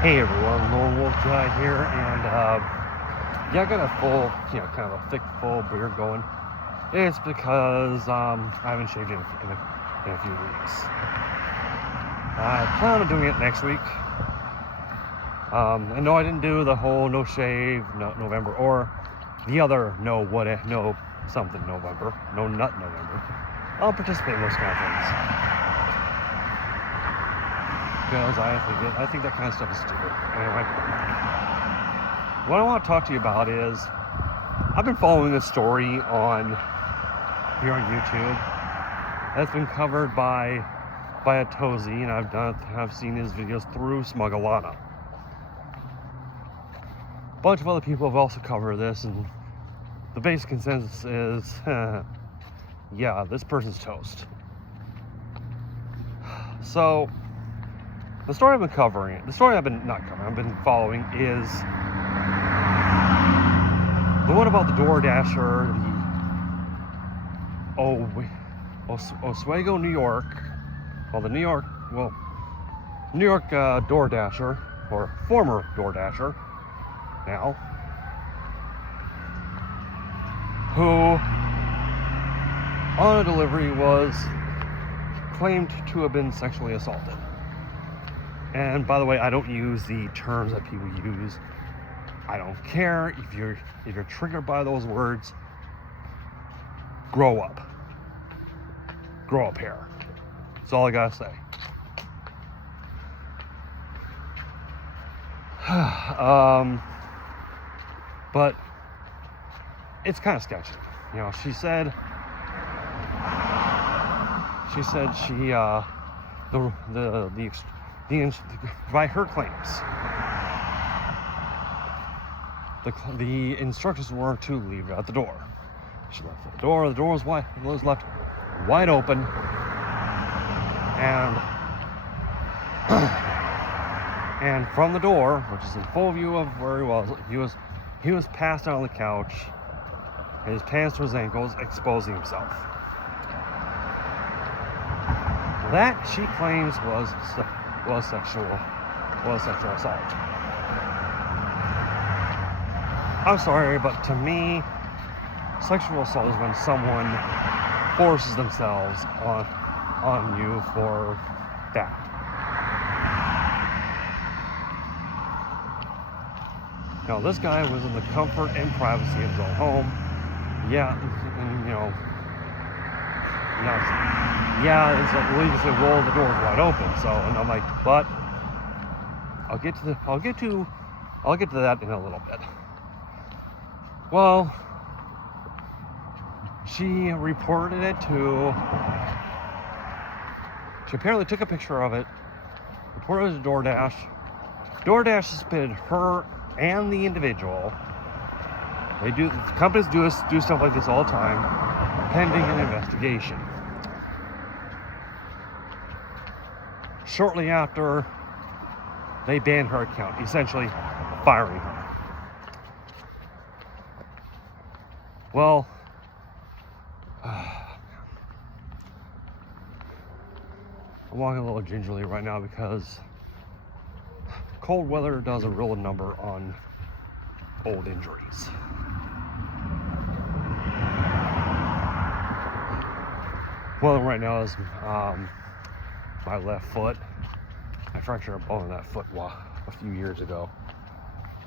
Hey everyone, Lone Wolf Guy here, and yeah, I got a full, kind of a thick, full beard going. It's because I haven't shaved in a few weeks. I plan on doing it next week. I know I didn't do the whole no shave November, or the other no something November, no nut November. I'll participate in those kind of things. Because I think that kind of stuff is stupid. Anyway, what I want to talk to you about is I've been following a story here on YouTube that's been covered by a Tozy, and I've seen his videos through Smugalana. A bunch of other people have also covered this, and the basic consensus is, yeah, this person's toast. So, the story I've been following is the one about the DoorDasher, Oswego, New York. Well, the New York DoorDasher, or former DoorDasher now, who on a delivery was claimed to have been sexually assaulted. And by the way, I don't use the terms that people use. I don't care if you're triggered by those words. Grow up. Grow up here. That's all I gotta say. But it's kind of sketchy. She said by her claims, the instructions were to leave at the door. She left at the door. The door was left wide open, and from the door, which is in full view of where he was passed out on the couch, and his pants to his ankles, exposing himself. That, she claims, was sexual assault. I'm sorry, but to me, sexual assault is when someone forces themselves on you for that. Now, this guy was in the comfort and privacy of his own home. Yeah, and it's like, well, you just say, well, the door's wide open. So, and I'm like, but I'll get to that in a little bit. Well, she reported it she apparently took a picture of it, reported it to DoorDash. DoorDash suspended her and the individual. Companies do stuff like this all the time, pending an investigation. Shortly after, they banned her account, essentially firing her. Well, I'm walking a little gingerly right now because cold weather does a real number on old injuries. Well, right now is my left foot. I fractured a bone in that foot a few years ago.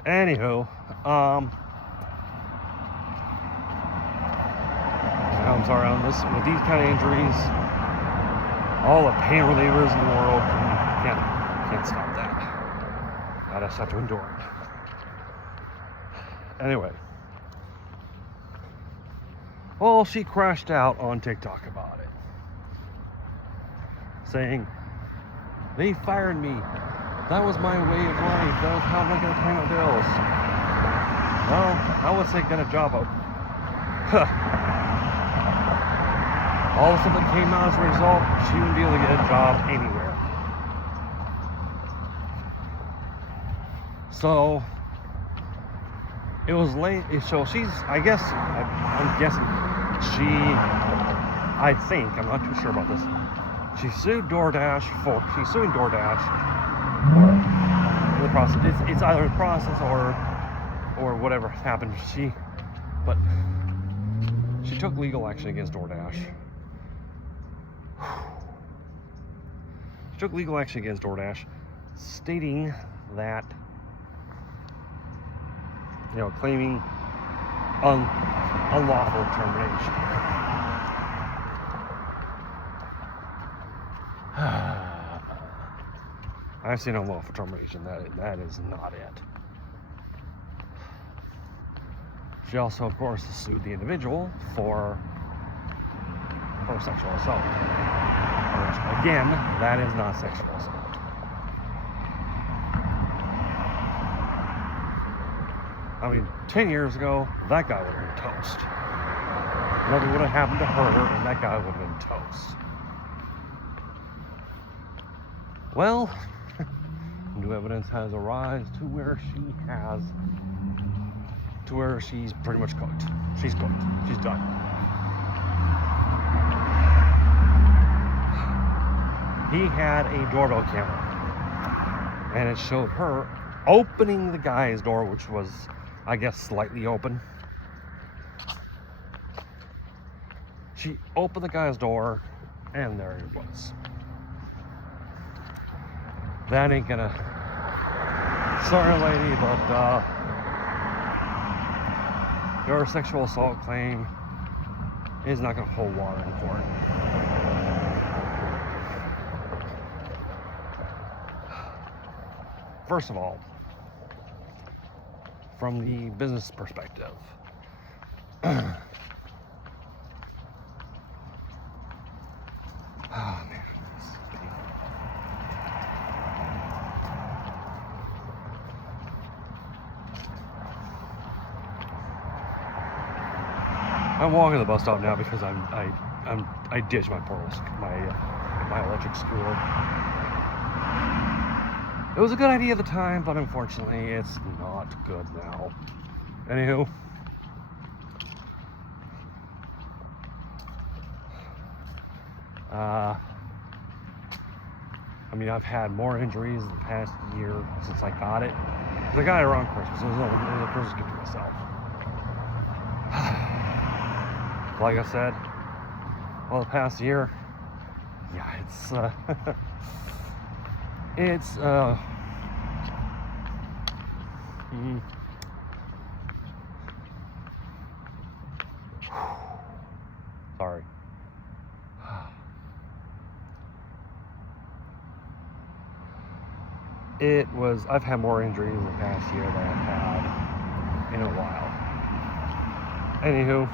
Anywho, I'm sorry, with these kind of injuries, all the pain relievers in the world can't stop that. I just have to endure it. Anyway, well, she crashed out on TikTok about it, saying, they fired me. That was my way of life. That was how I'm going to pay my bills. Well, I would say get a job out. All the stuff that came out as a result, she wouldn't be able to get a job anywhere. So, it was late. So I'm guessing, I'm not too sure about this. She's suing DoorDash with process. It's either the process or whatever happened. She took legal action against DoorDash. She took legal action against DoorDash, stating that, claiming unlawful termination. I've seen unlawful termination. That is not it. She also, of course, sued the individual for sexual assault. Which, again, that is not sexual assault. I mean, 10 years ago, that guy would have been toast. Nothing would have happened to her, and that guy would have been toast. Well, new evidence has arisen to where she's pretty much cooked. She's cooked. She's done. He had a doorbell camera, and it showed her opening the guy's door, which was, I guess, slightly open. She opened the guy's door, and there he was. That ain't gonna... Sorry, lady, but your sexual assault claim is not gonna hold water in court. First of all, from the business perspective, oh man, I'm walking to the bus stop now because I ditched my my electric scooter. It was a good idea at the time, but unfortunately, it's not good now. Anywho, I mean, I've had more injuries in the past year since I got it. I got it around Christmas. It was a Christmas gift to myself. Like I said, well, the past year, yeah, it's sorry. I've had more injuries in the past year than I've had in a while. Anywho,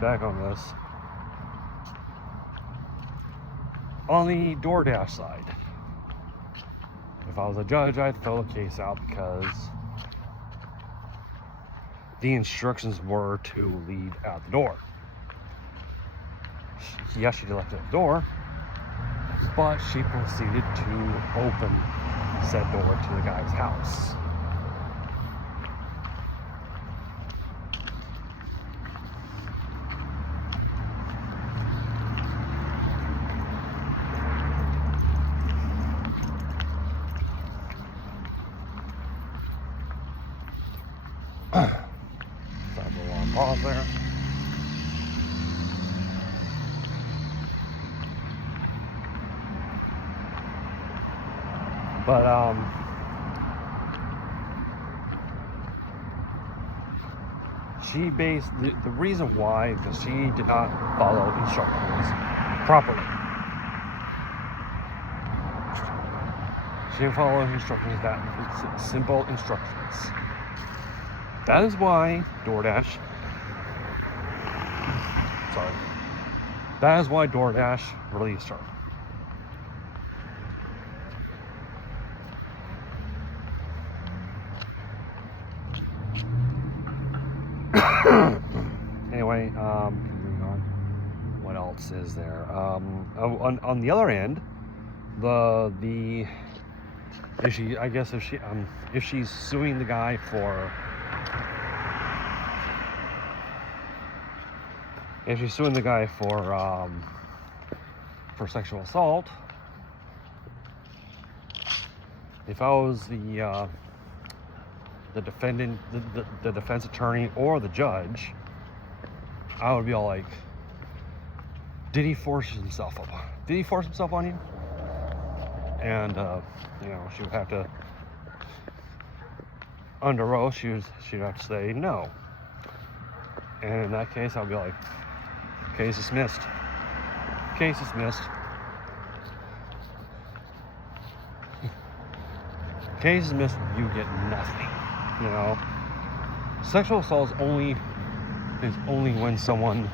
back on this. On the DoorDash side, if I was a judge, I'd fill the case out because the instructions were to leave at the door. Yes, she left at the door, but she proceeded to open said door to the guy's house. Pause there. But she based the reason why, because she did not follow instructions properly. She didn't follow instructions, simple instructions. That is why DoorDash released her. Anyway, moving on. What else is there? On the other end, if she's suing the guy for sexual assault, if I was the the defendant, the defense attorney, or the judge, I would be all like, did he force himself up? Did he force himself on you? And you know, she would have to, under oath, she'd have to say no. And in that case, I'd be like, case dismissed. Case dismissed. Case dismissed. You get nothing. You know, sexual assault is only when someone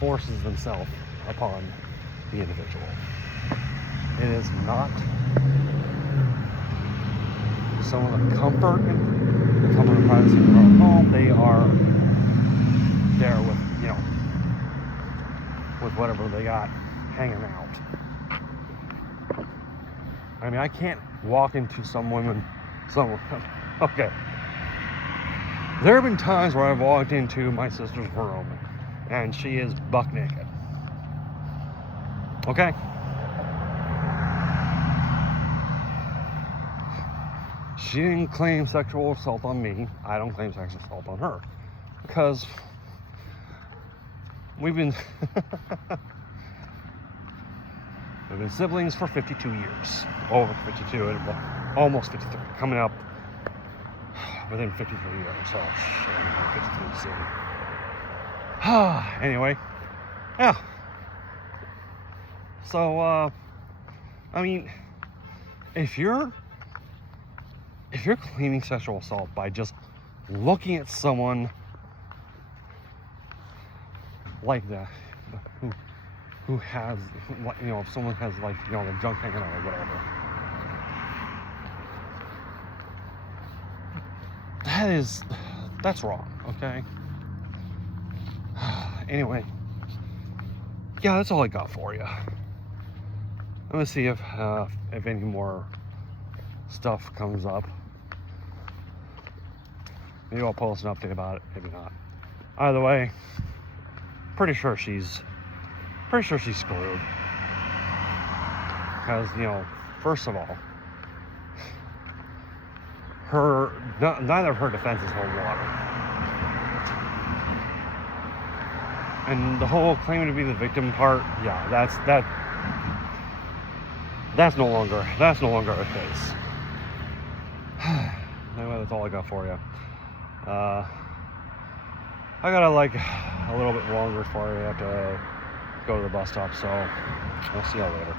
forces themselves upon the individual. It is not some of the comfort and some of the privacy of their own home. They are there with, you know, with whatever they got hanging out. I mean, I can't walk into okay. There have been times where I've walked into my sister's room and she is buck naked. Okay? She didn't claim sexual assault on me. I don't claim sexual assault on her. Because we've been we've been siblings for 52 years. Over 52, almost 53. Coming up within 53 years. Oh shit, I'm 53 soon. Anyway, yeah. So, I mean, if you're claiming sexual assault by just looking at someone like that, who has, you know, if someone has, like, you know, their junk hanging out or whatever, that's wrong, okay? Anyway, yeah, that's all I got for you. Let me see if any more stuff comes up. Maybe I'll post an update about it, maybe not. Either way, pretty sure she's screwed. Because, you know, first of all, neither of her defenses hold water. And the whole claiming to be the victim part, yeah, that's no longer a case. Anyway, that's all I got for you. I got like a little bit longer before I have to go to the bus stop, so I'll see y'all later.